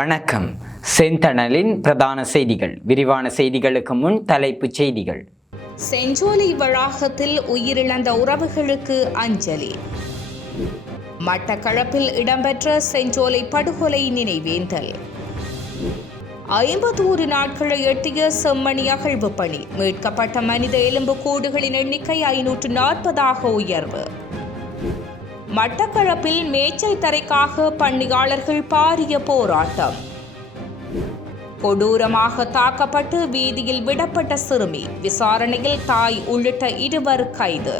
வணக்கம். செந்தணலின் பிரதான செய்திகள். விரிவான செய்திகளுக்கு முன் தலைப்புச் செய்திகள். செஞ்சோலை வளாகத்தில் உயிரிழந்த உறவுகளுக்கு அஞ்சலி. மட்டக்களப்பில் இடம்பெற்ற செஞ்சோலை படுகொலை நினைவேந்தல். 51 நாட்களை எட்டிய செம்மணி அகழ்வு பணி. மீட்கப்பட்ட மனித எலும்புக்கூடுகளின் எண்ணிக்கை 540 உயர்வு. மட்டக்களப்பில் மேய்ச்சல் தரைக்காக பண்ணையாளர்கள் பாரிய போராட்டம். கொடூரமாக தாக்கப்பட்டு வீதியில் விடப்பட்ட சிறுமி. விசாரணையில் தாய் உள்ளிட்ட 2 கைது.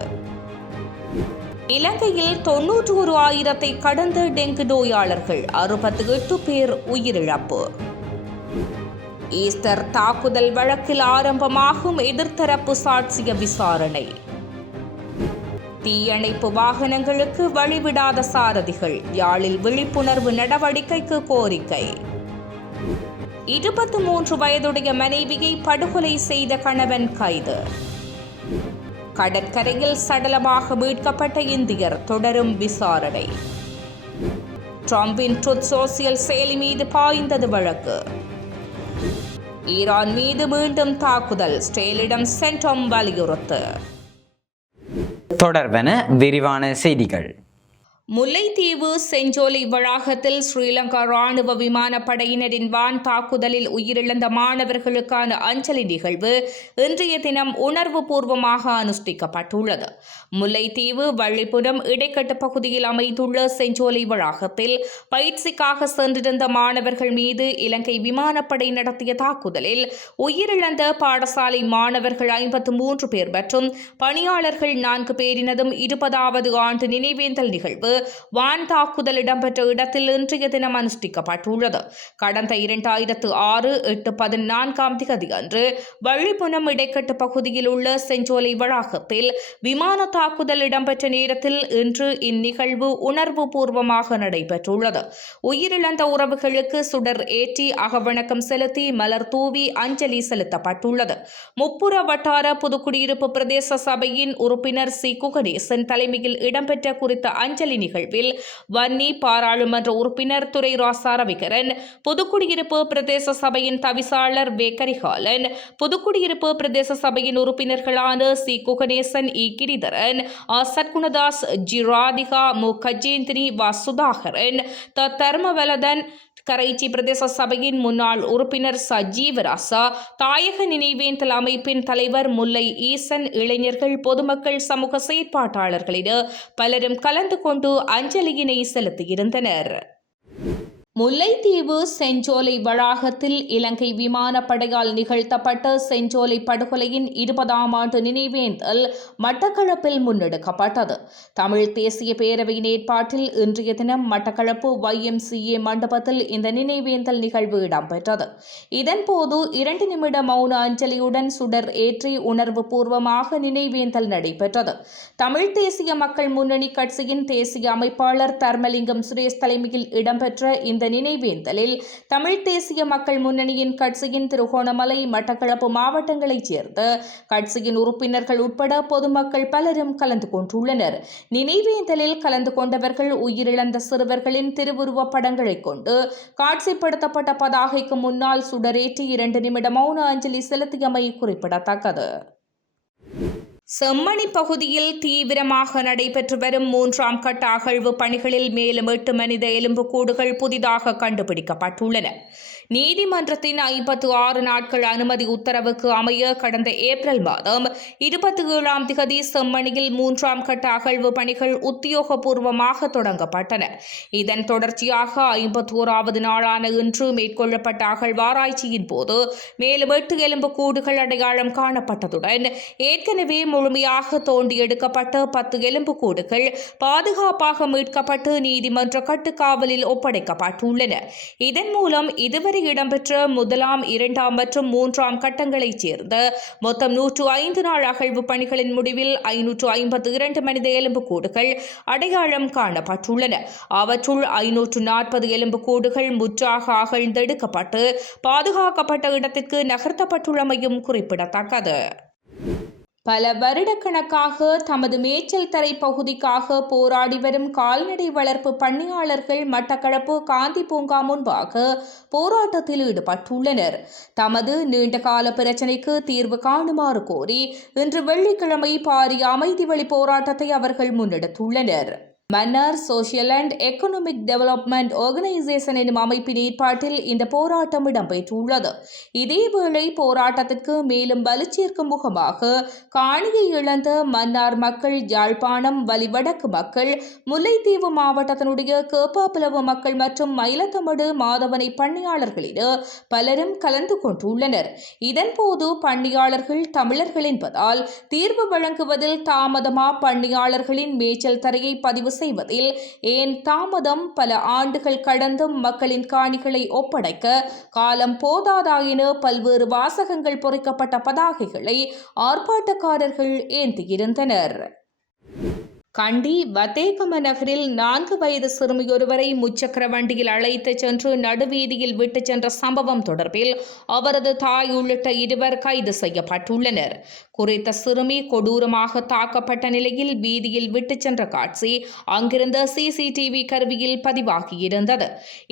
இலங்கையில் 91,000 கடந்த டெங்கு நோயாளர்கள், 68 பேர் உயிரிழப்பு. ஈஸ்டர் தாக்குதல் வழக்கில் ஆரம்பமாகும் எதிர்த்தரப்பு சாட்சிய விசாரணை. தீயணைப்பு வாகனங்களுக்கு வழிவிடாத சாரதிகள். யாழில் விழிப்புணர்வு நடவடிக்கைக்கு கோரிக்கை. 23 வயதுடைய மனைவியை படுகொலை செய்த கணவன் கைது. கடற்கரையில் சடலமாக மீட்கப்பட்ட இந்தியர், தொடரும் விசாரணை. ட்ரம்பின் ட்ரூத் சோசியல் செயலி மீது பாய்ந்தது வழக்கு. ஈரான் மீது மீண்டும் தாக்குதல், இஸ்ரேலிடம் சென்ட்ரம் வலியுறுத்து. தொடர்பென விரிவான செய்திகள். முல்லைத்தீவு செஞ்சோலை வளாகத்தில் ஸ்ரீலங்கா ராணுவ விமானப்படையினரின் வான் தாக்குதலில் உயிரிழந்த மாணவர்களுக்கான அஞ்சலி நிகழ்வு இன்றைய தினம் உணர்வுபூர்வமாக அனுஷ்டிக்கப்பட்டுள்ளது. முல்லைத்தீவு வள்ளிபுரம் இடைக்கட்டு பகுதியில் அமைந்துள்ள செஞ்சோலை வளாகத்தில் பயிற்சிக்காக சென்றிருந்த மாணவர்கள் மீது இலங்கை விமானப்படை நடத்திய தாக்குதலில் உயிரிழந்த பாடசாலை மாணவர்கள் 53 பேர் மற்றும் பணியாளர்கள் 4 பேரினதும் 20வது ஆண்டு நினைவேந்தல் நிகழ்வு வான் தாக்குதல் இடம்பெற்ற இடத்தில் இன்றைய தினம் அனுஷ்டிக்கப்பட்டுள்ளது. கடந்த 2006/8/14 அன்று வள்ளிபுரம் இடைக்கட்டு பகுதியில் உள்ள செஞ்சோலை வளாகத்தில் விமான தாக்குதல் இடம்பெற்ற நேரத்தில் இன்று இந்நிகழ்வு உணர்வு பூர்வமாக நடைபெற்றுள்ளது. உயிரிழந்த உறவுகளுக்கு சுடர் ஏற்றி அகவணக்கம் செலுத்தி மலர் தூவி அஞ்சலி செலுத்தப்பட்டுள்ளது. முப்புர வட்டார புதுக்குடியிருப்பு பிரதேச சபையின் உறுப்பினர் சி. குகணேசன் தலைமையில் இடம்பெற்ற குறித்த அஞ்சலி நிகழ்வில் வன்னி பாராளுமன்ற உறுப்பினர் துரை ராசா ரவிகரன், புதுக்குடியிருப்பு பிரதேச சபையின் தவிசாளர் வே. கரிகாலன், புதுக்குடியிருப்பு பிரதேச சபையின் உறுப்பினர்களான சி. குகணேசன், இ. கிரிதரன், ஆ. சத்குணதாஸ், ஜி. ராதிகா, மு. கஜேந்திரி, வ. சுதாகரன், த. தர்மவலதன், கரைச்சி பிரதேச சபையின் முன்னாள் உறுப்பினர் ச. ஜீவராசா, தாயக நினைவேந்தல் அமைப்பின் தலைவர் முல்லை ஈசன், இளைஞர்கள், பொதுமக்கள், சமூக செயற்பாட்டாளர்களிட பலரும் கலந்து கொண்டு அஞ்சலியினை செலுத்தியிருந்தனர். முல்லைத்தீவு செஞ்சோலை வளாகத்தில் இலங்கை விமானப்படையால் நிகழ்த்தப்பட்ட செஞ்சோலை படுகொலையின் 20ஆம் ஆண்டு நினைவேந்தல் மட்டக்களப்பில் முன்னெடுக்கப்பட்டது. தமிழ் தேசிய பேரவையின் ஏற்பாட்டில் இன்றைய தினம் மட்டக்களப்பு YMCA மண்டபத்தில் இந்த நினைவேந்தல் நிகழ்வு இடம்பெற்றது. இதன்போது 2 நிமிட மௌன அஞ்சலியுடன் சுடர் ஏற்றி உணர்வு பூர்வமாக நினைவேந்தல் நடைபெற்றது. தமிழ் தேசிய மக்கள் முன்னணி கட்சியின் தேசிய அமைப்பாளர் தர்மலிங்கம் சுரேஷ் தலைமையில் இடம்பெற்ற இந்த நினைவேந்தலில் தமிழ் தேசிய மக்கள் முன்னணியின் கட்சியின் திருகோணமலை, மட்டக்களப்பு மாவட்டங்களைச் சேர்ந்த கட்சியின் உறுப்பினர்கள் உட்பட பொதுமக்கள் பலரும் கலந்து கொண்டுள்ளனர். நினைவேந்தலில் கலந்து கொண்டவர்கள் உயிரிழந்த சிறுவர்களின் திருவுருவப் படங்களை கொண்டு காட்சிப்படுத்தப்பட்ட பதாகைக்கு முன்னால் சுடரேற்றி 2 நிமிட மௌன அஞ்சலி செலுத்தியமை குறிப்பிடத்தக்கது. செம்மணி பகுதியில் தீவிரமாக நடைபெற்று வரும் 3ஆம் கட்ட அகழ்வு பணிகளில் மேலும் 8 மனித எலும்புக்கூடுகள் புதிதாக கண்டுபிடிக்கப்பட்டுள்ளன. நீதிமன்றத்தின் 56 நாட்கள் அனுமதி உத்தரவுக்கு அமைய கடந்த ஏப்ரல் மாதம் 27ஆம் திகதி செம்மணியில் 3ஆம் கட்ட அகழ்வு பணிகள் உத்தியோகபூர்வமாக தொடங்கப்பட்டன. இதன் தொடர்ச்சியாக 51வது நாளான இன்று மேற்கொள்ளப்பட்ட அகழ்வாராய்ச்சியின் போது மேலும் 8 எலும்புக்கூடுகள் அடையாளம் காணப்பட்டதுடன் ஏற்கனவே முழுமையாக தோண்டி எடுக்கப்பட்ட 10 எலும்புக்கூடுகள் பாதுகாப்பாக மீட்கப்பட்டு நீதிமன்ற கட்டுக்காவலில் ஒப்படைக்கப்பட்டுள்ளன. இதன் மூலம் இதுவரை இடம்பெற்ற 1ஆம், 2ஆம் மற்றும் 3ஆம் கட்டங்களைச் சேர்ந்த மொத்தம் 105 நாள் அகழ்வு பணிகளின் முடிவில் 552 மனித எலும்புக்கூடுகள் அடையாளம் காணப்பட்டுள்ளன. அவற்றுள் 540 எலும்புக்கூடுகள் முற்றாக அகழ்ந்தெடுக்கப்பட்டு பாதுகாக்கப்பட்ட இடத்திற்கு நகர்த்தப்பட்டுள்ளமையும் குறிப்பிடத்தக்கது. பல வருடக்கணக்காக தமது மேய்ச்சல் தரை பகுதிக்காக போராடி வரும் கால்நடை வளர்ப்பு பணியாளர்கள் மட்டக்களப்பு காந்தி பூங்கா முன்பாக போராட்டத்தில் ஈடுபட்டுள்ளனர். தமது நீண்டகால பிரச்சினைக்கு தீர்வு காணுமாறு கோரி இன்று வெள்ளிக்கிழமை பாரிய அமைதி வழி போராட்டத்தை அவர்கள் முன்னெடுத்துள்ளனர். Mannar social and economic development organisation எனும் அமைப்பின் ஏற்பாட்டில் இந்த போராட்டம் இடம்பெற்றுள்ளது. இதேவேளை போராட்டத்திற்கு மேலும் வலுச்சேர்க்கும் முகமாக காணியை இழந்த மன்னார் மக்கள், யாழ்ப்பாணம் வலிவடக்கு மக்கள், முல்லைத்தீவு மாவட்டத்தினுடைய கேப்பாப்புலவு மக்கள் மற்றும் மயிலத்தமடு மாதவனை பணியாளர்களில் பலரும் கலந்து கொண்டுள்ளனர். இதன்போது பணியாளர்கள் தமிழர்கள் என்பதால் தீர்வு வழங்குவதில் தாமதமா, பணியாளர்களின் மேய்ச்சல் தரையை பதிவு செய்வதில் ஏன் தாமதம், பல ஆண்டுகள் கடந்தும் மக்களின் காணிகளை ஒப்படைக்க காலம் போதாதா என பல்வேறு வாசகங்கள் பொறிக்கப்பட்ட பதாகைகளை ஆர்ப்பாட்டக்காரர்கள் ஏந்தியிருந்தனர். கண்டி வத்தேகம நகரில் 4 வயது சிறுமியொருவரை முச்சக்கர வண்டியில் அழைத்துச் சென்று நடுவீதியில் விட்டுச் சென்ற சம்பவம் தொடர்பில் அவரது தாய் உள்ளிட்ட 2 கைது செய்யப்பட்டுள்ளனர். குறித்த சிறுமி கொடூரமாக தாக்கப்பட்ட நிலையில் வீதியில் விட்டுச் சென்ற காட்சி அங்கிருந்த சிசிடிவி கருவியில் பதிவாகியிருந்தது.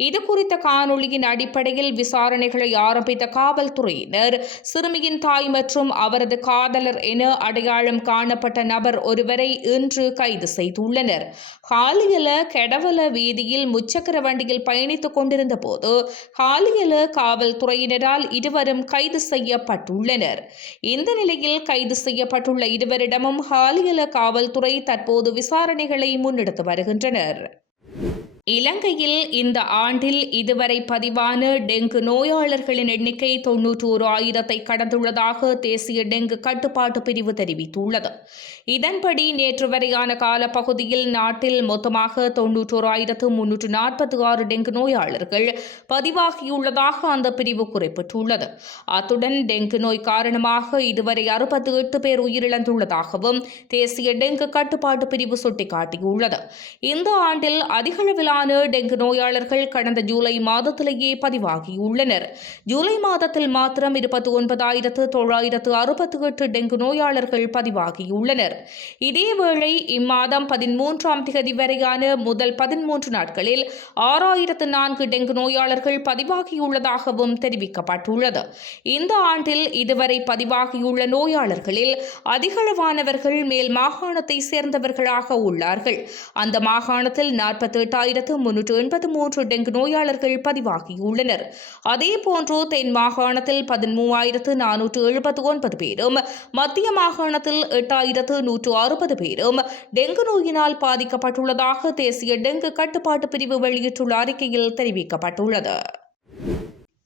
இது குறித்த காணொளியின் அடிப்படையில் விசாரணைகளை ஆரம்பித்த காவல்துறையினர் சிறுமியின் தாய் மற்றும் அவரது காதலர் என அடையாளம் காணப்பட்ட நபர் ஒருவரை இன்று கைது செய்துள்ளனர். ஹாலியல கெடவல வீதியில் முச்சக்கர வண்டியில் பயணித்துக் கொண்டிருந்த போது ஹாலியல காவல்துறையினரால் 2 கைது செய்யப்பட்டுள்ளனர். இந்த நிலையில் கைது செய்யப்பட்டுள்ள 2 ஹாலியல காவல்துறை தற்போது விசாரணைகளை முன்னெடுத்து வருகின்றனர். இலங்கையில் இந்த ஆண்டில் இதுவரை பதிவான டெங்கு நோயாளர்களின் எண்ணிக்கை 91,000 கடந்துள்ளதாக தேசிய டெங்கு கட்டுப்பாட்டு பிரிவு தெரிவித்துள்ளது. இதன்படி நேற்று வரையான காலப்பகுதியில் நாட்டில் மொத்தமாக 91,346 டெங்கு நோயாளர்கள் பதிவாகியுள்ளதாக அந்த பிரிவு குறிப்பிட்டுள்ளது. அத்துடன் டெங்கு நோய் காரணமாக இதுவரை 68 பேர் உயிரிழந்துள்ளதாகவும் தேசிய டெங்கு கட்டுப்பாட்டு பிரிவு சுட்டிக்காட்டியுள்ளது. இந்த ஆண்டில் அதிகளவிலான டெங்கு நோயாளர்கள் கடந்த ஜூலை மாதத்திலேயே பதிவாகியுள்ளனர். ஜூலை மாதத்தில் மாத்திரம் 29,968 டெங்கு நோயாளர்கள் பதிவாகியுள்ளனர். இதேவேளை இம்மாதம் 13ஆம் தேதி வரையான முதல் 13 நாட்களில் 6,004 டெங்கு நோயாளர்கள் பதிவாகியுள்ளதாகவும் தெரிவிக்கப்பட்டுள்ளது. இந்த ஆண்டில் இதுவரை பதிவாகியுள்ள நோயாளர்களில் அதிகளவானவர்கள் மேல் மாகாணத்தை சேர்ந்தவர்களாக உள்ளார்கள். அந்த மாகாணத்தில் 48,383 டெங்கு நோயாளர்கள் பதிவாகியுள்ளனர். அதேபோன்று தென் மாகாணத்தில் 13,479 பேரும், மத்திய மாகாணத்தில் 8,160 பேரும் டெங்கு நோயினால் பாதிக்கப்பட்டுள்ளதாக தேசிய டெங்கு கட்டுப்பாட்டு பிரிவு வெளியிட்டுள்ள அறிக்கையில் தெரிவிக்கப்பட்டுள்ளது.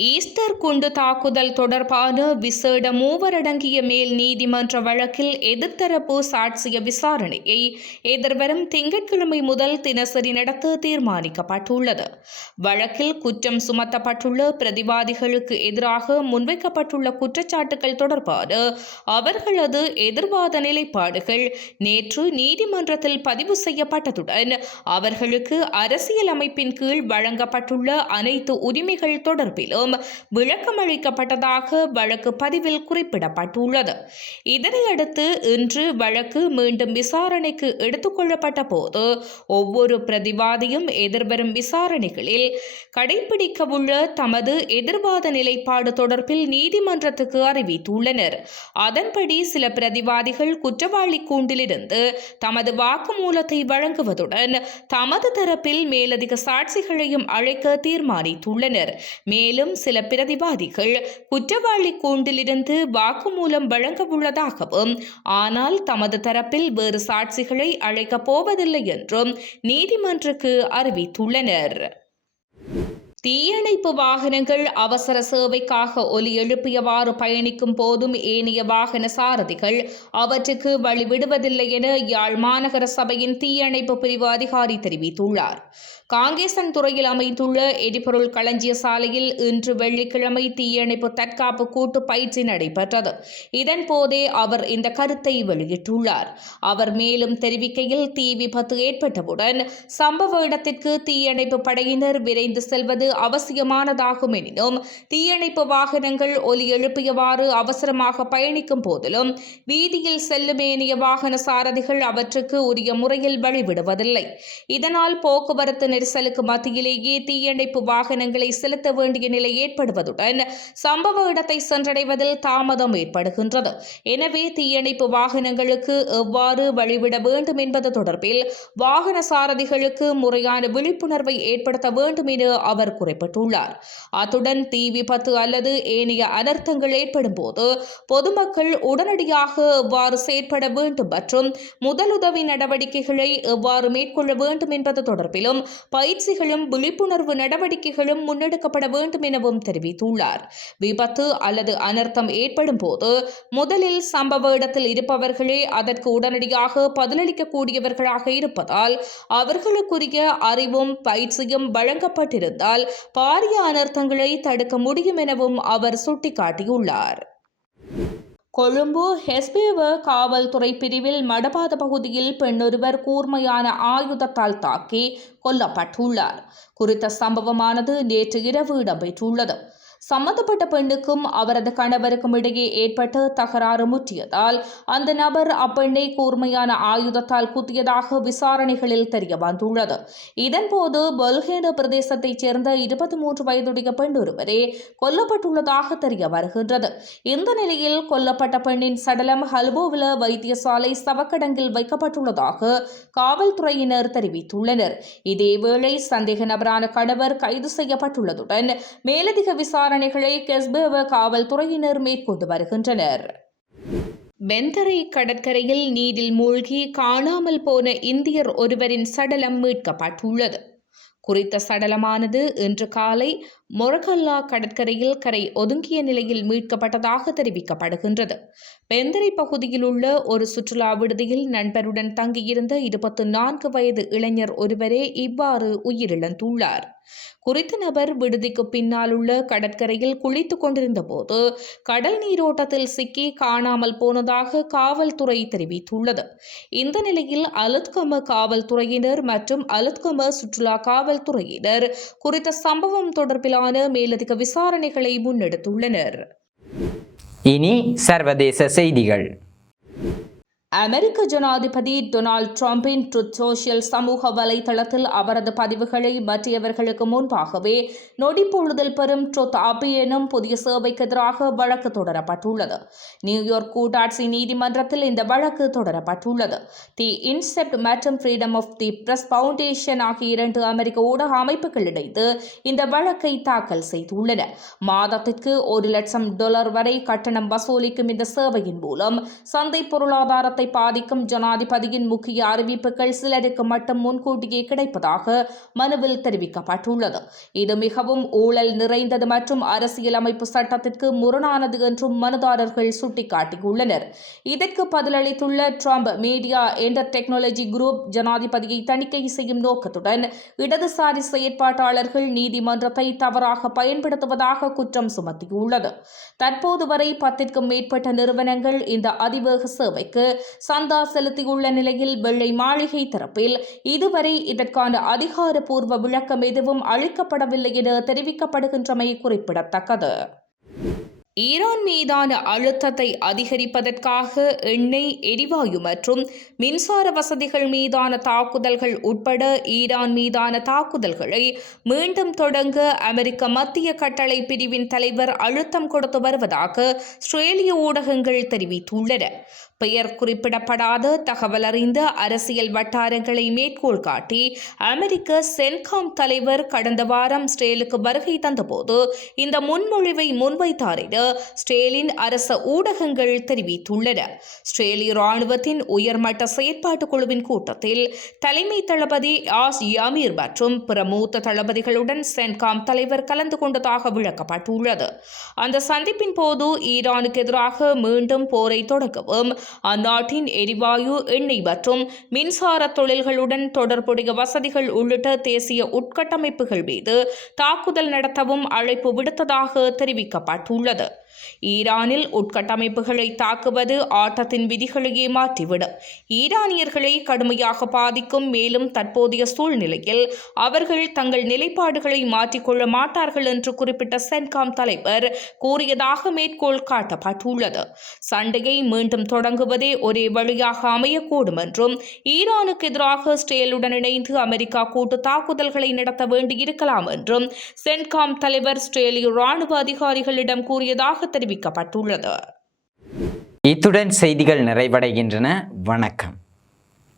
ஈஸ்டர் குண்டு தாக்குதல் தொடர்பான விசேட 3 அடங்கிய மேல் நீதிமன்ற வழக்கில் எதிர்த்தரப்பு சாட்சிய விசாரணையை எதிர்வரும் திங்கட்கிழமை முதல் தினசரி நடத்த தீர்மானிக்கப்பட்டுள்ளது. வழக்கில் குற்றம் சுமத்தப்பட்டுள்ள பிரதிவாதிகளுக்கு எதிராக முன்வைக்கப்பட்டுள்ள குற்றச்சாட்டுகள் தொடர்பான அவர்களது எதிர்வாத நிலைப்பாடுகள் நேற்று நீதிமன்றத்தில் பதிவு செய்யப்பட்டதுடன் அவர்களுக்கு அரசியல் அமைப்பின் கீழ் வழங்கப்பட்டுள்ள அனைத்து உரிமைகள் தொடர்பிலும் விளக்கமளிக்கப்பட்டதாக வழக்கு பதிவில் குறிப்பிடப்பட்டுள்ளது. இதனையடுத்து இன்று வழக்கு மீண்டும் விசாரணைக்கு எடுத்துக் கொள்ளப்பட்ட போது ஒவ்வொரு பிரதிவாதியும் எதிர்வரும் விசாரணைகளில் கடைபிடிக்கவுள்ள தமது எதிர்வாத நிலைப்பாடு தொடர்பில் நீதிமன்றத்துக்கு அறிவித்துள்ளனர். அதன்படி சில பிரதிவாதிகள் குற்றவாளி கூண்டிலிருந்து தமது வாக்குமூலத்தை வழங்குவதுடன் தமது தரப்பில் மேலதிக சாட்சிகளையும் அழைக்க தீர்மானித்துள்ளனர். மேலும் சில பிரதிவாதிகள் குற்றவாளி கூண்டிலிருந்து வாக்குமூலம் வழங்க உள்ளதாகவும் ஆனால் தமது தரப்பில் வேறு சாட்சிகளை அழைக்கப் போவதில்லை என்றும் நீதிமன்றக்கு அறிவித்துள்ளனர். தீயணைப்பு வாகனங்கள் அவசர சேவைக்காக ஒலி எழுப்பியவாறு பயணிக்கும் போதும் ஏனைய வாகன சாரதிகள் அவற்றுக்கு வழிவிடுவதில்லை என யாழ் மாநகர சபையின் தீயணைப்பு பிரிவு அதிகாரி தெரிவித்துள்ளார். காங்கேசன் துறையில் அமைந்துள்ள எரிபொருள் களஞ்சிய சாலையில் இன்று வெள்ளிக்கிழமை தீயணைப்பு தற்காப்பு கூட்டு பயிற்சி நடைபெற்றது. இதன்போதே அவர் இந்த கருத்தை வெளியிட்டுள்ளார். அவர் மேலும் தெரிவிக்கையில் தீ விபத்து ஏற்பட்டவுடன் சம்பவ இடத்திற்கு தீயணைப்பு படையினர் விரைந்து செல்வது அவசியமானதாகும் எனினும் தீயணைப்பு வாகனங்கள் ஒலி எழுப்பியவாறு அவசரமாக பயணிக்கும் போதிலும் வீதியில் செல்லும் ஏனைய வாகன சாரதிகள் அவற்றுக்கு உரிய முறையில் வழிவிடுவதில்லை. இதனால் போக்குவரத்து நெரிசலுக்கு மத்தியிலேயே தீயணைப்பு வாகனங்களை செலுத்த வேண்டிய நிலை ஏற்படுவதுடன் சம்பவ இடத்தை சென்றடைவதில் தாமதம் ஏற்படுகின்றது. எனவே தீயணைப்பு வாகனங்களுக்கு எவ்வாறு வழிவிட வேண்டும் என்பது தொடர்பில் வாகன சாரதிகளுக்கு முறையான விழிப்புணர்வை ஏற்படுத்த வேண்டும் என அவர் குறிப்பிட்டுள்ளார். அத்துடன் தீ விபத்து அல்லது ஏனைய அனர்த்தங்கள் ஏற்படும் போது பொதுமக்கள் உடனடியாக எவ்வாறு செயற்பட வேண்டும் மற்றும் முதலுதவி நடவடிக்கைகளை எவ்வாறு மேற்கொள்ள வேண்டும் என்பது தொடர்பிலும் பயிற்சிகளும் விழிப்புணர்வு நடவடிக்கைகளும் முன்னெடுக்கப்பட வேண்டும் எனவும் தெரிவித்துள்ளார். விபத்து அல்லது அனர்த்தம் ஏற்படும் போது முதலில் சம்பவ இடத்தில் இருப்பவர்களே அதற்கு உடனடியாக பதிலளிக்கக்கூடியவர்களாக இருப்பதால் அவர்களுக்குரிய அறிவும் பயிற்சியும் வழங்கப்பட்டிருந்தால் பாரிய அனர்த்தங்களை தடுக்க முடியும் எனவும் அவர் சுட்டிக்காட்டியுள்ளார். கொழும்பு ஹெஸ்பேவ காவல்துறை பிரிவில் மடபாத பகுதியில் பெண்ணொருவர் கூர்மையான ஆயுதத்தால் தாக்கி கொல்லப்பட்டுள்ளார். குறித்த சம்பவமானது நேற்று இரவு இடம்பெற்றுள்ளது. சம்பந்தப்பட்ட பெண்ணுக்கும் அவரது கணவருக்கும் இடையே ஏற்பட்ட தகராறு முற்றியதால் அந்த நபர் அப்பெண்ணை கூர்மையான ஆயுதத்தால் குத்தியதாக விசாரணைகளில் தெரிய வந்துள்ளது. இதன்போது பல்ஹேன பிரதேசத்தைச் சேர்ந்த 23 வயதுடைய பெண் ஒருவரே கொல்லப்பட்டுள்ளதாக தெரிய வருகின்றது. இந்த நிலையில் கொல்லப்பட்ட பெண்ணின் சடலம் ஹல்போவில வைத்தியசாலை சவக்கடங்கில் வைக்கப்பட்டுள்ளதாக காவல்துறையினர் தெரிவித்துள்ளனர். இதேவேளை சந்தேக நபரான கணவர் கைது செய்யப்பட்டுள்ளதுடன் மேலதிக விசாரணைகளை கெஸ்பேவ காவல்துறையினர் மேற்கொண்டு வருகின்றனர். பெந்தரை கடற்கரையில் நீரில் மூழ்கி காணாமல் போன இந்தியர் ஒருவரின் சடலம் மீட்கப்பட்டுள்ளது. குறித்த சடலமானது இன்று காலை மொரகல்லா கடற்கரையில் கரை ஒதுங்கிய நிலையில் மீட்கப்பட்டதாக தெரிவிக்கப்படுகின்றது. பெந்தரை பகுதியில் உள்ள ஒரு சுற்றுலா விடுதியில் நண்பருடன் தங்கியிருந்த 24 வயது இளைஞர் ஒருவரே இவ்வாறு உயிரிழந்துள்ளார். குறித்த நபர் விடுதிக்கு பின்னால் உள்ள கடற்கரையில் குளித்துக் கொண்டிருந்த போது கடல் நீரோட்டத்தில் சிக்கி காணாமல் போனதாக காவல்துறை தெரிவித்துள்ளது. இந்த நிலையில் அலுத்கம காவல்துறையினர் மற்றும் அலுத்கம சுற்றுலா காவல்துறையினர் குறித்த சம்பவம் தொடர்பிலான மேலதிக விசாரணைகளை முன்னெடுத்துள்ளனர். இனி சர்வதேச செய்திகள். அமெரிக்க ஜனாதிபதி டொனால்ட் ட்ரம்பின் ட்ரூத் சோஷியல் சமூக வலைதளத்தில் அவரது பதிவுகளை மற்றவர்களுக்கு முன்பாகவே நொடிப்பொழுதில் பெறும் ட்ரூத் அப் எனும் புதிய சேவைக்கு எதிராக வழக்கு தொடரப்பட்டுள்ளது. நியூயார்க் கூட்டாட்சி நீதிமன்றத்தில் இந்த வழக்கு தொடரப்பட்டுள்ளது. தி இன்செப்ட் மற்றும் Freedom of the Press Foundation ஆகிய 2 அமெரிக்க ஊடக அமைப்புகள் இணைந்து இந்த வழக்கை தாக்கல் செய்துள்ளன. மாதத்திற்கு $1,00,000 வரை கட்டணம் வசூலிக்கும் இந்த சேவையின் மூலம் சந்தை பொருளாதாரத்தை பாதிக்கும் ஜனாதிபதியின் முக்கிய அறிவிப்புகள் சிலருக்கு மட்டும் முன்கூட்டியே கிடைப்பதாக மனுவில் தெரிவிக்கப்பட்டுள்ளது. இது மிகவும் ஊழல் நிறைந்தது மற்றும் அரசியலமைப்பு சட்டத்திற்கு முரணானது என்றும் மனுதாரர்கள் சுட்டிக்காட்டியுள்ளனர். இதற்கு பதிலளித்துள்ள Trump media enter technology group ஜனாதிபதியை தணிக்கை செய்யும் நோக்கத்துடன் இடதுசாரி செயற்பாட்டாளர்கள் நீதிமன்றத்தை தவறாக பயன்படுத்துவதாக குற்றம் சுமத்தியுள்ளது. தற்போது வரை 10க்கும் மேற்பட்ட நிறுவனங்கள் இந்த அதிவேக சேவைக்கு சந்தா செலுத்தியுள்ள நிலையில் வெள்ளை மாளிகை தரப்பில் இதுவரை இதற்கான அதிகாரப்பூர்வ விளக்கம் எதுவும் அளிக்கப்படவில்லை என தெரிவிக்கப்படுகின்றமை குறிப்பிடத்தக்கது. ஈரான் மீதான அழுத்தத்தை அதிகரிப்பதற்காக எண்ணெய், எரிவாயு மற்றும் மின்சார வசதிகள் மீதான தாக்குதல்கள் உட்பட ஈரான் மீதான தாக்குதல்களை மீண்டும் தொடங்க அமெரிக்க மத்திய கட்டளை பிரிவின் தலைவர் அழுத்தம் கொடுத்து வருவதாக ஆஸ்திரேலிய ஊடகங்கள் தெரிவித்துள்ளன. பெயர் குறிப்பிடப்படாத தகவல் அறிந்த அரசியல் வட்டாரங்களை மேற்கோள் காட்டி அமெரிக்க சென்காம் தலைவர் கடந்த வாரம் இஸ்ரேலுக்கு வருகை தந்தபோது இந்த முன்மொழிவை முன்வைத்தார் என இஸ்ரேலின் அரச ஊடகங்கள் தெரிவித்துள்ளன. இஸ்ரேலிய ராணுவத்தின் உயர்மட்ட செயற்பாட்டு குழுவின் கூட்டத்தில் தலைமை தளபதி ஆஸ் யாமீர் மற்றும் பிற மூத்த தளபதிகளுடன் சென்காம் தலைவர் கலந்து கொண்டதாக விளக்கப்பட்டுள்ளது. அந்த சந்திப்பின் போது ஈரானுக்கு எதிராக மீண்டும் போரை தொடங்கவும் அந்நாட்டின் எரிவாயு, எண்ணெய் மற்றும் மின்சார தொழில்களுடன் தொடர்புடைய வசதிகள் உள்ளிட்ட தேசிய உட்கட்டமைப்புகள் மீது தாக்குதல் நடத்தவும் அழைப்பு விடுத்ததாக தெரிவிக்கப்பட்டுள்ளது. ஈரானில் உட்கட்டமைப்புகளை தாக்குவது ஆட்டத்தின் விதிகளையே மாற்றிவிடும். ஈரானியர்களை கடுமையாக பாதிக்கும். மேலும் தற்போதைய சூழ்நிலையில் அவர்கள் தங்கள் நிலைப்பாடுகளை மாற்றிக்கொள்ள மாட்டார்கள் என்று குறிப்பிட்ட சென்காம் தலைவர் கூறியதாக மேற்கோள் காட்டப்பட்டுள்ளது. சண்டையை மீண்டும் தொடங்குவதே ஒரே வழியாக அமையக்கூடும் என்றும் ஈரானுக்கு எதிராக இஸ்ரேலுடன் இணைந்து அமெரிக்கா கூட்டு தாக்குதல்களை நடத்த வேண்டியிருக்கலாம் என்றும் சென்காம் தலைவர் இஸ்ரேலிய ராணுவ அதிகாரிகளிடம் கூறியதாக தெரிவிக்கப்பட்டுள்ளது. இத்துடன் செய்திகள் நிறைவடைகின்றன. வணக்கம்.